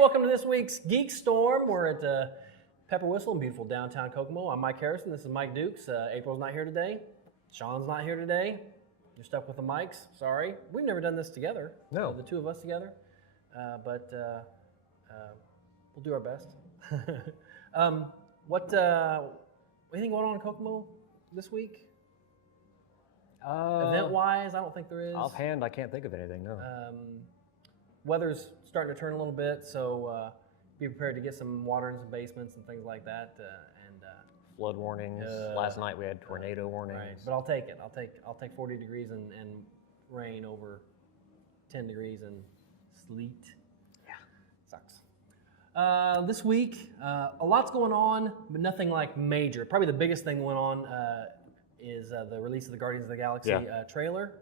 Welcome to this week's GeekStorm. We're at Pepper Whistle in beautiful downtown Kokomo. I'm Mike Harrison. This is Mike Dukes. April's not here today. Shawn's not here today. You're stuck with the mics. Sorry. We've never done this together. No. The two of us together. But we'll do our best. Anything going on in Kokomo this week? Event-wise, I don't think there is. Offhand, I can't think of anything, no. Weather's starting to turn a little bit, so be prepared to get some water in some basements and things like that. Flood warnings. Last night we had tornado warnings. Right, but I'll take it. I'll take 40 degrees and rain over 10 degrees and sleet. Yeah, sucks. This week, a lot's going on, but nothing like major. Probably the biggest thing going on is the release of the Guardians of the Galaxy trailer.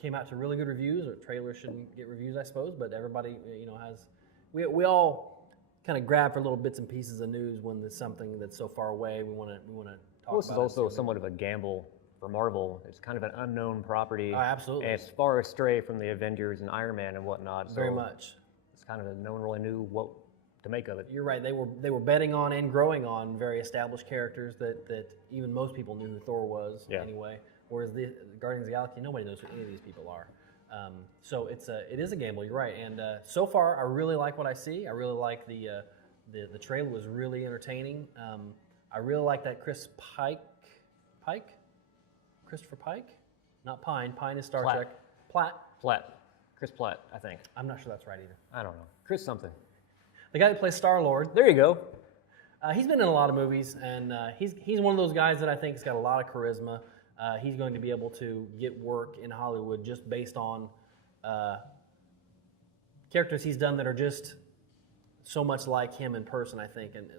Came out to really good reviews. Or trailers shouldn't get reviews, I suppose, but everybody, has. We all kind of grab for little bits and pieces of news when there's something that's so far away. We want to talk about. This is also somewhat of a gamble for Marvel. It's kind of an unknown property. Oh, absolutely. And it's far astray from the Avengers and Iron Man and whatnot. Very much. It's kind of no one really knew what to make of it. You're right. They were betting on and growing on very established characters that even most people knew who Thor was anyway. Whereas the Guardians of the Galaxy, nobody knows who any of these people are. So it is a gamble. You're right. And so far, I really like what I see. I really like the trailer was really entertaining. I really like that Christopher Pike, not Pine. Pine is Star Trek. Chris Platt, I think. I'm not sure that's right either. I don't know. Chris something. The guy that plays Star-Lord. There you go. He's been in a lot of movies, and he's one of those guys that I think has got a lot of charisma. He's going to be able to get work in Hollywood just based on characters he's done that are just so much like him in person, I think. And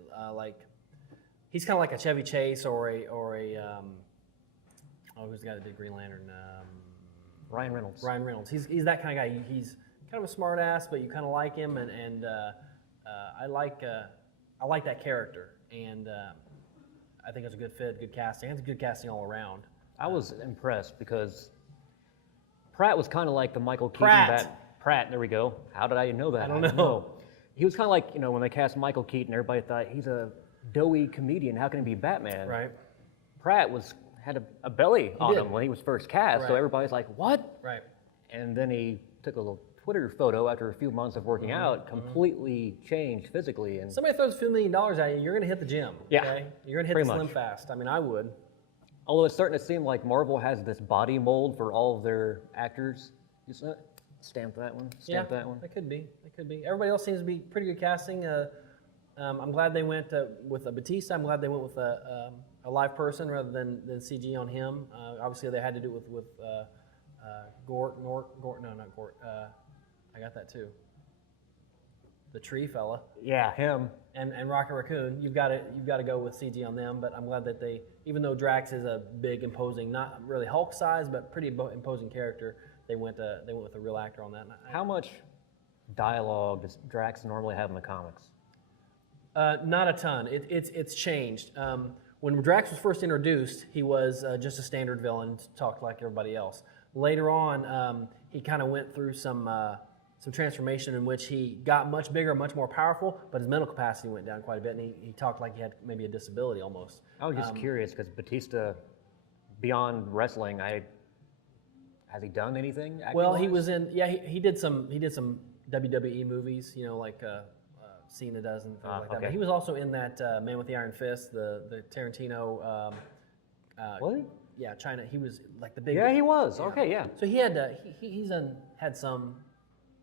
he's kind of like a Chevy Chase or a who's the guy that did Green Lantern? Ryan Reynolds. Ryan Reynolds. He's that kind of guy. He's kind of a smart ass, but you kind of like him, and I like that character, and I think it's a good fit, good casting. It's good casting all around. I was impressed because Pratt was kind of like the Michael Keaton. Pratt, there we go. How did I know that? I don't know. He was kind of like, when they cast Michael Keaton, everybody thought he's a doughy comedian. How can he be Batman? Right. Pratt had a belly on him when he was first cast, so everybody's like, what? Right. And then he took a little Twitter photo after a few months of working out, completely changed physically. And somebody throws $1 few million at you, you're going to hit the gym. Yeah. Okay? You're going to hit the Slim Fast. I mean, I would. Although it's starting to seem like Marvel has this body mold for all of their actors. Just stamp that one, stamp that one. It could be. Everybody else seems to be pretty good casting. I'm glad they went with a Batista. I'm glad they went with a live person rather than CG on him. Obviously, they had to do it with Gort. No, not Gort. I got that too. The tree fella. Yeah, him. And Rocket Raccoon. You've got to go with CG on them. But I'm glad that they, even though Drax is a big, imposing, not really Hulk size, but pretty imposing character, they went with a real actor on that. How much dialogue does Drax normally have in the comics? Not a ton. It's changed. When Drax was first introduced, he was just a standard villain, talked like everybody else. Later on, he kind of went through some transformation in which he got much bigger, much more powerful, but his mental capacity went down quite a bit, and he talked like he had maybe a disability almost. I was just curious because Batista, beyond wrestling, has he done anything? Well, he was in. Yeah, he did some WWE movies. Like Cena does and things like that. But he was also in that Man with the Iron Fist, the Tarantino. Was he? Yeah, China. He was like the big. Yeah, he was. Okay, yeah. So he had he's had some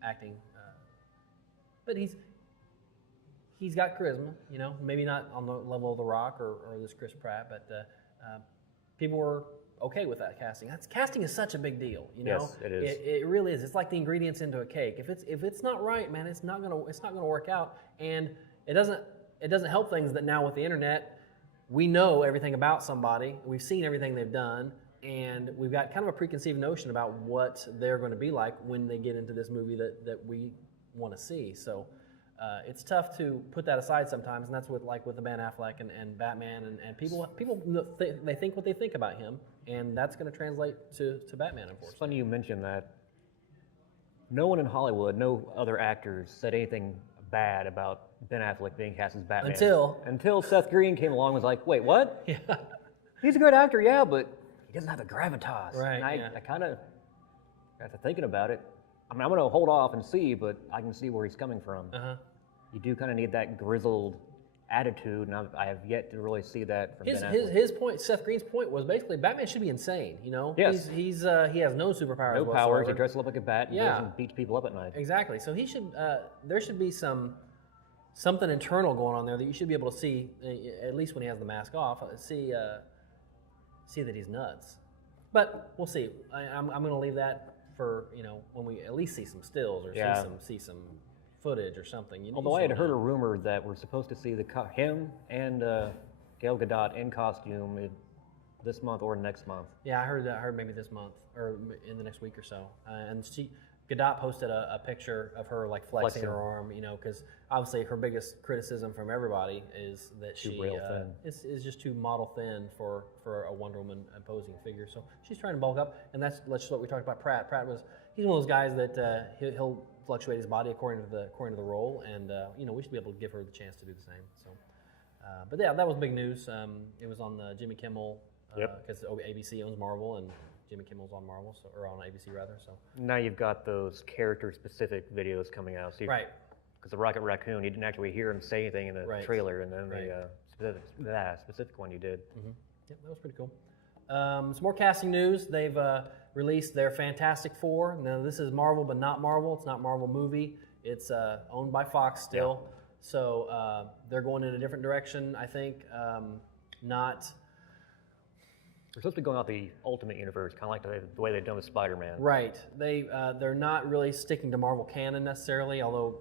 acting, but he's got charisma. Maybe not on the level of The Rock or this Chris Pratt, but people were okay with that casting. Casting is such a big deal, you know. Yes, it is. It really is. It's like the ingredients into a cake. If it's not right, man, it's not gonna work out. And it doesn't help things that now with the internet, we know everything about somebody. We've seen everything they've done, and we've got kind of a preconceived notion about what they're going to be like when they get into this movie that we want to see. So. It's tough to put that aside sometimes, and that's with the Ben Affleck and Batman, and people they think what they think about him, and that's going to translate to Batman, unfortunately. It's funny you mentioned that. No one in Hollywood, no other actors said anything bad about Ben Affleck being cast as Batman. Until Seth Green came along and was like, wait, what? Yeah. He's a good actor, yeah, but he doesn't have the gravitas. Right, and I kind of got to thinking about it. I mean, I'm going to hold off and see, but I can see where he's coming from. You do kind of need that grizzled attitude, and I have yet to really see that from Ben Affleck. His point, Seth Green's point, was basically Batman should be insane. You know, yes. he has no superpowers. No whatsoever. powers. He dresses up like a bat. And goes and beats people up at night. Exactly. So he should. There should be something internal going on there that you should be able to see, at least when he has the mask off. See that he's nuts. But we'll see. I'm going to leave that for when we at least see some stills or see some footage or something. Although I had heard a rumor that we're supposed to see him and Gal Gadot in costume this month or next month. Yeah, I heard that. I heard maybe this month or in the next week or so. And Gadot posted a picture of her like flexing her arm, because obviously her biggest criticism from everybody is that she is just too model thin for a Wonder Woman imposing figure. So she's trying to bulk up, and that's just what we talked about. He's one of those guys that he'll fluctuate his body according to the role, and we should be able to give her the chance to do the same. So, but yeah, that was big news. It was on Jimmy Kimmel because ABC owns Marvel, and Jimmy Kimmel's on Marvel, or on ABC rather. So now you've got those character-specific videos coming out. So right. Because the Rocket Raccoon, you didn't actually hear him say anything in the trailer, and then the specific one you did. Mm-hmm. Yep, that was pretty cool. Some more casting news. They've released their Fantastic Four. Now this is Marvel, but not Marvel. It's not Marvel movie. It's owned by Fox still. Yeah. So they're going in a different direction, I think. They're supposed to be going out the Ultimate Universe, kind of like the way they've done with Spider-Man. Right. They're not really sticking to Marvel canon necessarily, although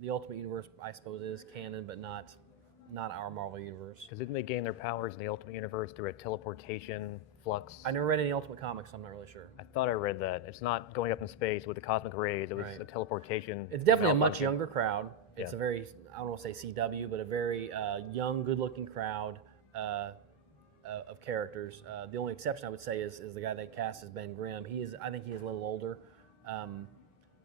the Ultimate Universe, I suppose, is canon, but not our Marvel Universe. Because didn't they gain their powers in the Ultimate Universe through a teleportation flux? I never read any Ultimate comics, so I'm not really sure. I thought I read that. It's not going up in space with the cosmic rays. It was a teleportation. It's definitely a much younger crowd. It's a very, I don't want to say CW, but a very young, good-looking crowd of characters. The only exception I would say is the guy they cast as Ben Grimm. I think he is a little older.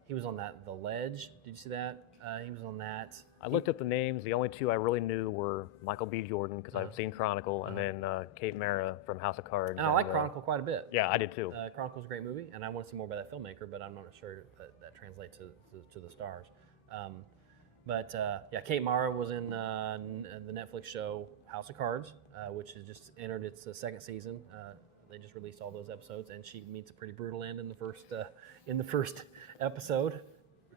He was on The Ledge. Did you see that? He was on that. I looked up the names. The only two I really knew were Michael B. Jordan, because I've seen Chronicle, and then Kate Mara from House of Cards. And I like Chronicle quite a bit. Yeah, I did too. Chronicle's a great movie, and I want to see more about that filmmaker, but I'm not sure that translates to the stars. But Kate Mara was in the Netflix show House of Cards, which has just entered its second season. They just released all those episodes, and she meets a pretty brutal end in the first episode.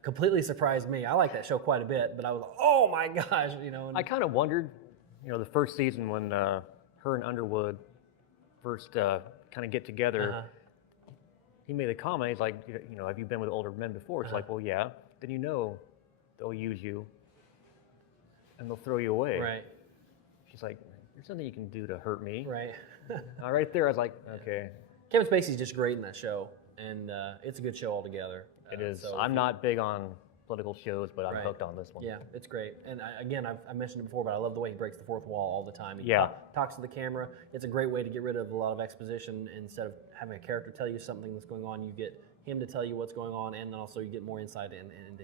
Completely surprised me. I like that show quite a bit, but I was like, oh my gosh, I kind of wondered, the first season when her and Underwood first kind of get together. He made a comment. He's like, have you been with older men before? It's like, well, yeah. Then they'll use you, and they'll throw you away. Right. She's like, there's something you can do to hurt me. Right. Right there, I was like, okay. Kevin Spacey's just great in that show, and it's a good show altogether. It is. So I'm not big on political shows, but I'm hooked on this one. Yeah, it's great. And I mentioned it before, but I love the way he breaks the fourth wall all the time. He talks to the camera. It's a great way to get rid of a lot of exposition. Instead of having a character tell you something that's going on, you get him to tell you what's going on, and then also you get more insight into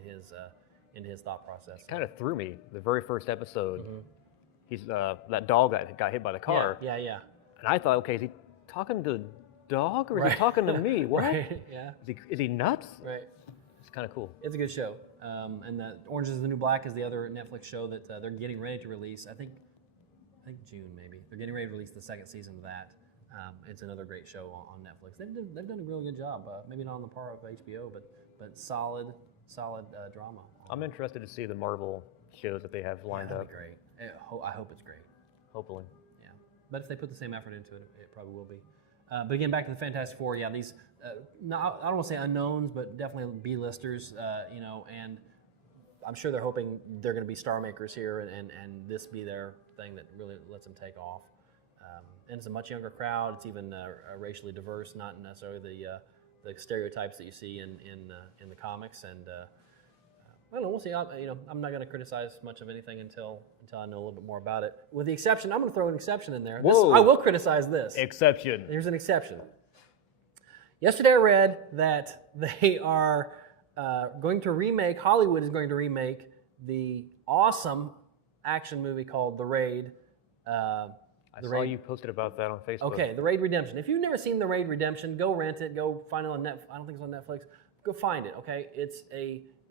his thought process. It kind of threw me. The very first episode, he's that dog got hit by the car. Yeah. And I thought, okay, is he talking to the dog or is he talking to me? What? Right. Yeah. Is he nuts? Right. It's kind of cool. It's a good show. And Orange is the New Black is the other Netflix show that they're getting ready to release. I think June maybe. They're getting ready to release the second season of that. It's another great show on Netflix. They've done a really good job. Maybe not on the par of HBO, but solid drama. I'm interested to see the Marvel shows that they have lined up. That'd be great. I hope it's great. Hopefully. Yeah. But if they put the same effort into it, it probably will be. But again, back to the Fantastic Four. Yeah, these I don't want to say unknowns, but definitely B-listers. And I'm sure they're hoping they're going to be star makers here, and this be their thing that really lets them take off. And it's a much younger crowd. It's even racially diverse, not necessarily the stereotypes that you see in the comics. And I don't know. We'll see. I'm not going to criticize much of anything until I know a little bit more about it. With the exception, I'm going to throw an exception in there. I will criticize this. Exception. Here's an exception. Yesterday I read that they are going to remake, Hollywood is going to remake the awesome action movie called The Raid. I saw you posted about that on Facebook. Okay, The Raid Redemption. If you've never seen The Raid Redemption, go rent it. Go find it on Netflix. I don't think it's on Netflix. Go find it, okay? It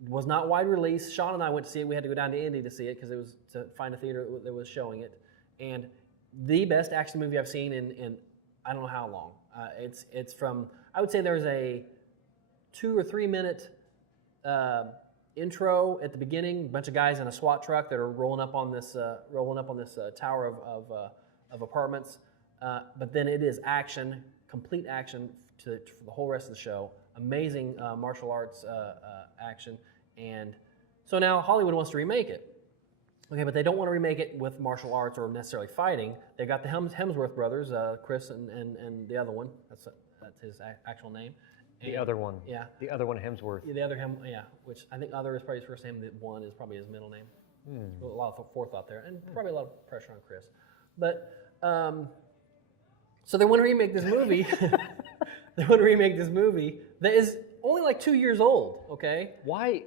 was not wide release. Shawn and I went to see it. We had to go down to Indy to see it because it was to find a theater that was showing it. And the best action movie I've seen in I don't know how long. It's from, I would say there's a 2 or 3 minute intro at the beginning. A bunch of guys in a SWAT truck that are rolling up on this tower of apartments. But then it is action, complete action for the whole rest of the show. Amazing martial arts action. And so now Hollywood wants to remake it. Okay, but they don't want to remake it with martial arts or necessarily fighting. They got the Hemsworth brothers, Chris and the other one. That's his actual name. And the other one. Yeah. The other one, Hemsworth. Yeah, the other which I think other is probably his first name. The one is probably his middle name. A lot of forethought there, and probably a lot of pressure on Chris. But so they want to remake this movie. They want to remake this movie that is only like 2 years old. Okay. Why?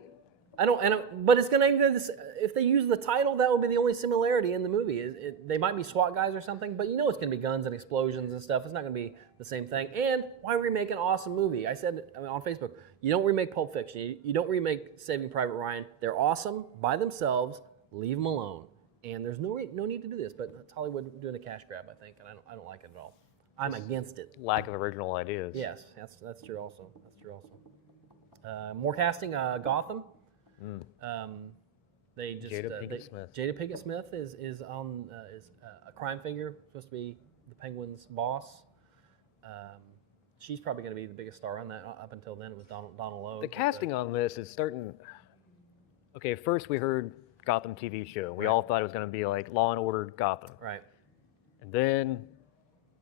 But it's going to, if they use the title, that will be the only similarity in the movie. They might be SWAT guys or something, but you know it's going to be guns and explosions and stuff. It's not going to be the same thing. And why remake an awesome movie? I said on Facebook, you don't remake Pulp Fiction. You don't remake Saving Private Ryan. They're awesome by themselves. Leave them alone. And there's no need to do this, but it's Hollywood doing a cash grab, I think, and I don't like it at all. I'm against it. Lack of original ideas. Yes, that's true also. That's true also. More casting, Gotham. They just Jada Pinkett Smith. Jada Pinkett Smith is a crime figure, supposed to be the Penguins' boss. She's probably going to be the biggest star on that. Up until then, it was Donald Logue. The casting on this is starting. Okay, first we heard Gotham TV show. We all thought it was going to be like Law and Order Gotham. Right. And then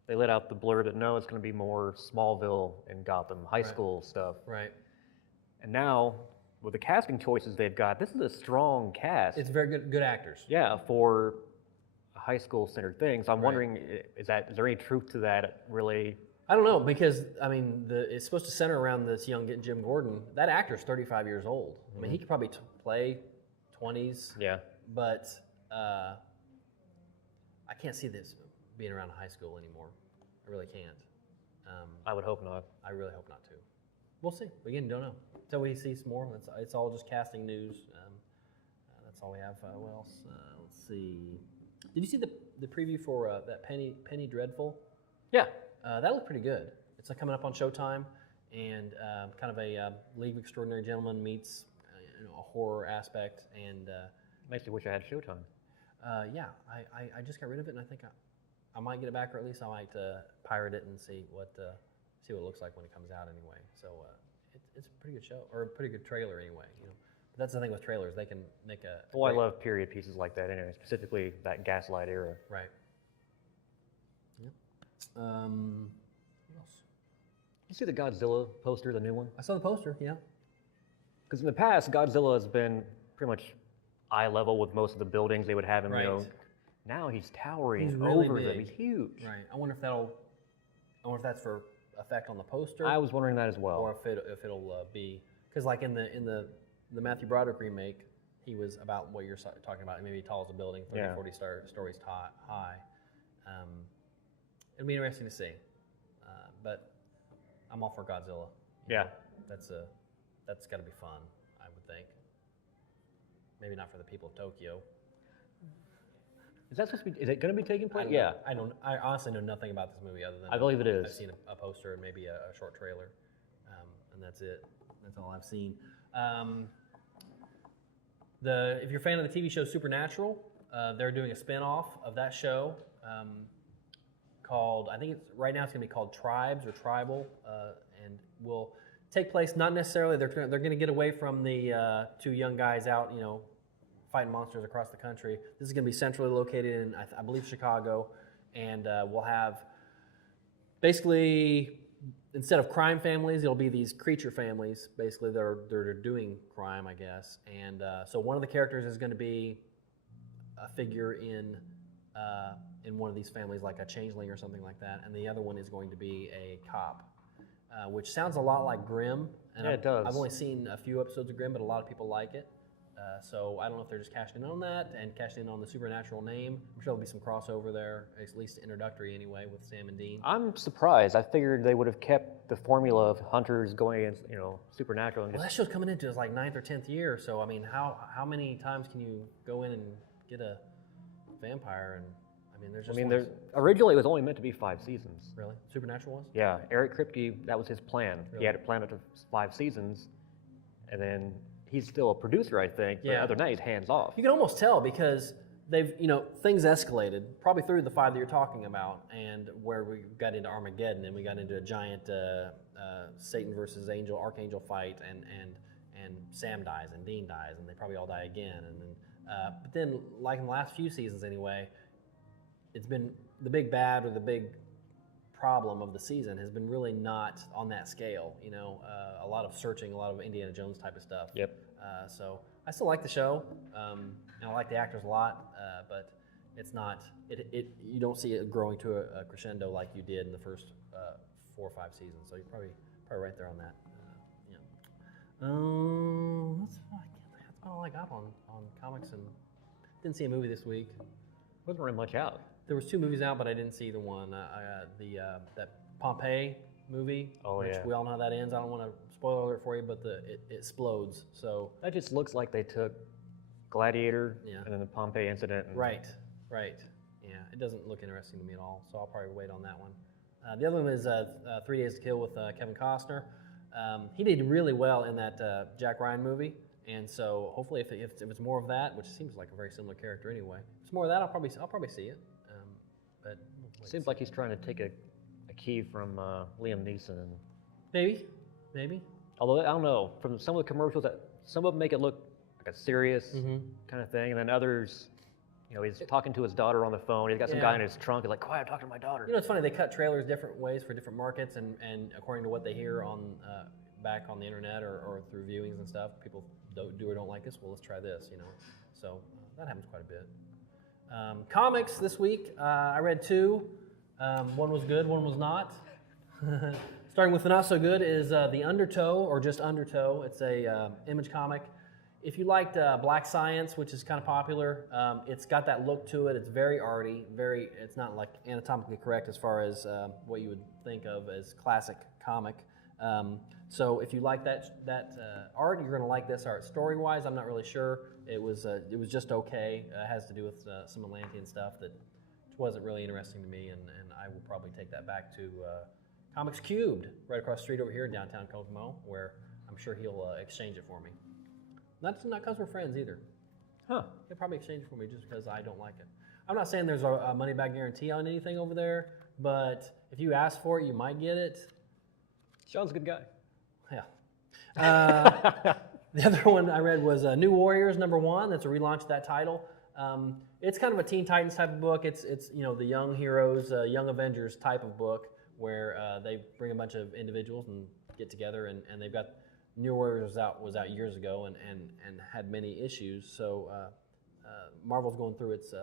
they let out the blur that no, it's going to be more Smallville and Gotham, high school stuff. Right. And now, with the casting choices they've got, this is a strong cast. It's very good actors. Yeah, for a high school centered thing. So I'm wondering, is there any truth to that really? I don't know, because I mean, it's supposed to center around this young Jim Gordon. That actor's 35 years old. I mean, he could probably play 20s. Yeah. But I can't see this being around high school anymore. I really can't. I would hope not. I really hope not, too. We'll see. Again, don't know. Until we see some more, it's all just casting news. That's all we have. What else? Let's see. Did you see the preview for that Penny Dreadful? Yeah. That looked pretty good. It's coming up on Showtime, and kind of a League of Extraordinary Gentlemen meets a horror aspect. And Makes me wish I had Showtime. yeah, I just got rid of it, and I think I might get it back, or at least I might pirate it and see what it looks like when it comes out anyway. So it's a pretty good show, or a pretty good trailer anyway. But that's the thing with trailers; they can make a. Well, I love period pieces like that anyway, specifically that Gaslight era. Right. Yep. What else? You see the Godzilla poster, the new one? I saw the poster. Yeah. Because in the past, Godzilla has been pretty much eye level with most of the buildings they would have him. Right. Now he's towering He's really over them. big. He's huge. Right. I wonder if that's for effect on the poster. I was wondering that as well. Or if it'll be, because like in the Matthew Broderick remake, he was about what you're talking about. Maybe tall as a building, 30, 40 stories high. It'll be interesting to see. But I'm all for Godzilla. Yeah. That's got to be fun, I would think. Maybe not for the people of Tokyo. Is that supposed to be? Is it going to be taking place? Yeah. I honestly know nothing about this movie other than I believe it is. I've seen a poster and maybe a short trailer, and that's it. That's all I've seen. If you're a fan of the TV show Supernatural, they're doing a spin-off of that show called, I think right now it's going to be called Tribes or Tribal, and will take place not necessarily, they're going to get away from the two young guys out, fighting monsters across the country. This is going to be centrally located in, I believe, Chicago, and we'll have basically, instead of crime families, it'll be these creature families, basically, that are doing crime, I guess. And so one of the characters is going to be a figure in one of these families, like a changeling or something like that, and the other one is going to be a cop, which sounds a lot like Grimm. And yeah, it does. I've only seen a few episodes of Grimm, but a lot of people like it. So I don't know if they're just cashing in on that and cashing in on the supernatural name. I'm sure there'll be some crossover there, at least introductory anyway, with Sam and Dean. I'm surprised. I figured they would have kept the formula of hunters going against, supernatural. And Well, that show's coming into its like 9th or 10th year, so I mean, how many times can you go in and get a vampire? And I mean, there's just originally it was only meant to be 5 seasons. Really? Supernatural was? Yeah, Eric Kripke, that was his plan. Really? He had it planned up to 5 seasons, and then he's still a producer, I think, but Yeah. other than that, he's hands off. You can almost tell because they've, things escalated probably through the 5 that you're talking about, and where we got into Armageddon and we got into a giant Satan versus Archangel fight, and Sam dies and Dean dies, and they probably all die again, and then but then, like in the last few seasons anyway, it's been the big bad or the big problem of the season has been really not on that scale. A lot of searching, a lot of Indiana Jones type of stuff. Yep. So I still like the show, and I like the actors a lot, but it's not. You don't see it growing to a crescendo like you did in the first 4 or 5 seasons. So you're probably right there on that. That's all I got on comics, and didn't see a movie this week. Wasn't really much out. There was 2 movies out, but I didn't see either one. That Pompeii movie, which we all know how that ends. I don't want to spoil alert for you, but it explodes. So That just looks like they took Gladiator Yeah. and then the Pompeii incident. And right. Yeah, it doesn't look interesting to me at all. So I'll probably wait on that one. The other one is 3 Days to Kill with Kevin Costner. He did really well in that Jack Ryan movie, and so hopefully if it's more of that, which seems like a very similar character anyway, if it's more of that, I'll probably see it. But we'll wait. Seems like he's trying to take a key from Liam Neeson. Maybe. Although, I don't know, from some of the commercials, some of them make it look like a serious kind of thing, and then others, he's talking to his daughter on the phone. He's got some guy in his trunk. He's like, quiet, I'm talking to my daughter. It's funny, they cut trailers different ways for different markets, and according to what they hear on back on the internet or through viewings and stuff, people do or don't like this. Well, let's try this, So that happens quite a bit. Comics this week, I read 2. One was good, one was not. Starting with the not so good is The Undertow, or just Undertow. It's a Image comic. If you liked Black Science, which is kind of popular, it's got that look to it. It's very arty, it's not like anatomically correct as far as what you would think of as classic comic. So if you like that art, you're going to like this art. Story-wise, I'm not really sure. It was just okay. It has to do with some Atlantean stuff that wasn't really interesting to me, and I will probably take that back to Comics Cubed, right across the street over here in downtown Kokomo, where I'm sure he'll exchange it for me. Not because we're friends either. Huh. He'll probably exchange it for me just because I don't like it. I'm not saying there's a money-back guarantee on anything over there, but if you ask for it, you might get it. Shawn's a good guy. Yeah. The other one I read was New Warriors #1. That's a relaunch of that title. It's kind of a Teen Titans type of book. It's the young heroes, young Avengers type of book where they bring a bunch of individuals and get together, and they've got New Warriors was out years ago and had many issues. So Marvel's going through its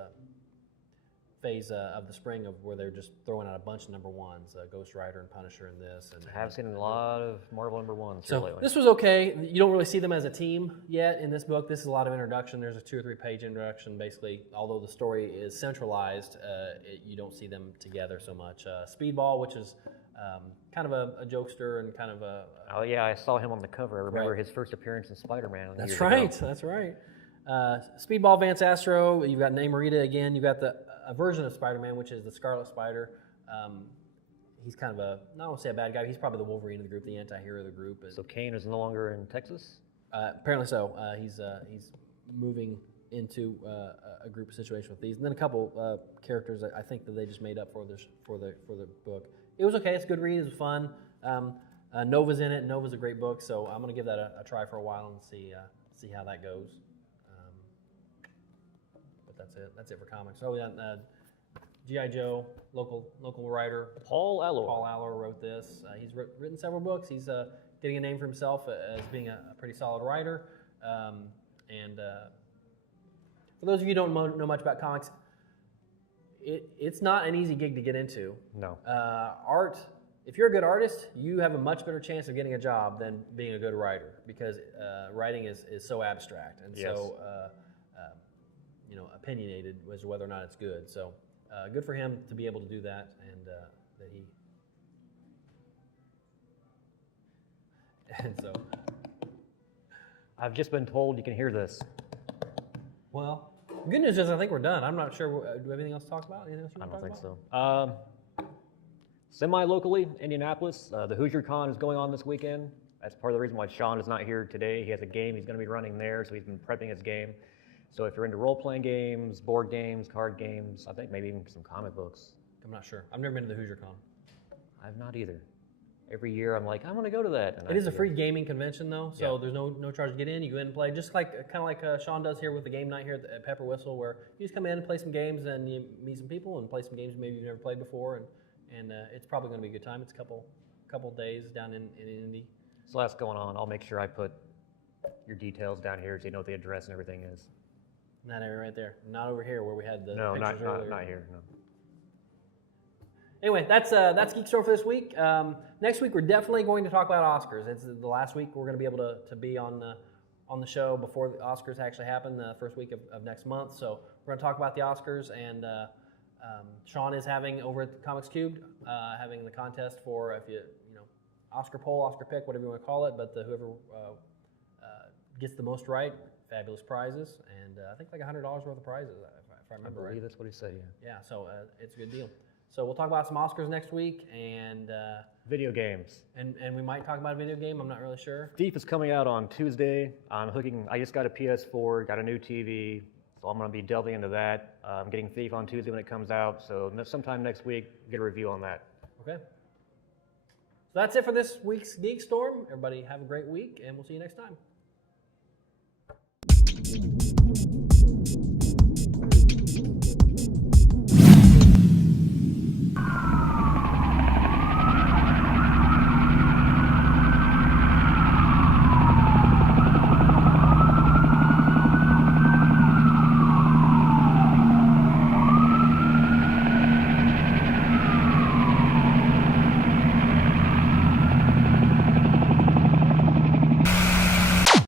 phase of the spring of where they're just throwing out a bunch of #1s, Ghost Rider and Punisher and this. And I have seen a lot of Marvel #1s so here lately. this was okay. You don't really see them as a team yet in this book. This is a lot of introduction. There's a 2 or 3 page introduction, basically. Although the story is centralized, you don't see them together so much. Speedball, which is kind of a jokester and kind of a... Oh yeah, I saw him on the cover. I remember Right. his first appearance in Spider-Man. That's right. Speedball, Vance Astro. You've got Namorita again. You've got a version of Spider-Man, which is the Scarlet Spider. He's kind of I don't want to say a bad guy. He's probably the Wolverine of the group, the anti-hero of the group. So Kane is no longer in Texas? Apparently so. He's moving into a group situation with these, and then a couple characters that I think that they just made up for the book. It was okay. It's a good read. It was fun. Nova's in it. Nova's a great book, so I'm gonna give that a try for a while and see how that goes. But that's it. That's it for comics. Oh yeah, G.I. Joe, local writer Paul Allor. Paul Allor wrote this. He's written several books. He's getting a name for himself as being a pretty solid writer. And for those of you who don't know much about comics, it's not an easy gig to get into. No. Art, if you're a good artist, you have a much better chance of getting a job than being a good writer, because writing is so abstract and so opinionated as to whether or not it's good. So good for him to be able to do that, and that he. And so. I've just been told you can hear this. Well, the good news is I think we're done. I'm not sure. Do we have anything else to talk about? Anything else you want to talk about? I don't think so. Semi-locally, Indianapolis, the WhosyerCon is going on this weekend. That's part of the reason why Shawn is not here today. He has a game he's going to be running there, so he's been prepping his game. So if you're into role-playing games, board games, card games, I think maybe even some comic books. I'm not sure. I've never been to the WhosyerCon. I've not either. Every year I'm like, I want to go to that. And it is a free gaming convention though, so there's no charge to get in. You go in and play, just like kind of like Shawn does here with the game night here at Pepper Whistle, where you just come in and play some games and you meet some people and play some games maybe you've never played before, and it's probably going to be a good time. It's a couple days down in Indy. So that's going on. I'll make sure I put your details down here so you know what the address and everything is. That area right there, not over here where we had the pictures earlier. Not here. No. Anyway, that's GeekStorm for this week. Next week, we're definitely going to talk about Oscars. It's the last week we're going to be able to be on the show before the Oscars actually happen, the first week of next month. So we're going to talk about the Oscars, and Shawn is having over at Comics Cubed, having the contest for if you Oscar poll, Oscar pick, whatever you want to call it. But whoever gets the most right, fabulous prizes, and I think like $100 worth of prizes, if I remember right. I believe that's what he said. Yeah. Yeah. So it's a good deal. So we'll talk about some Oscars next week, and video games. And we might talk about a video game. I'm not really sure. Thief is coming out on Tuesday. I just got a PS4, got a new TV, so I'm going to be delving into that. I'm getting Thief on Tuesday when it comes out, so sometime next week, get a review on that. Okay. So that's it for this week's GeekStorm. Everybody have a great week, and we'll see you next time.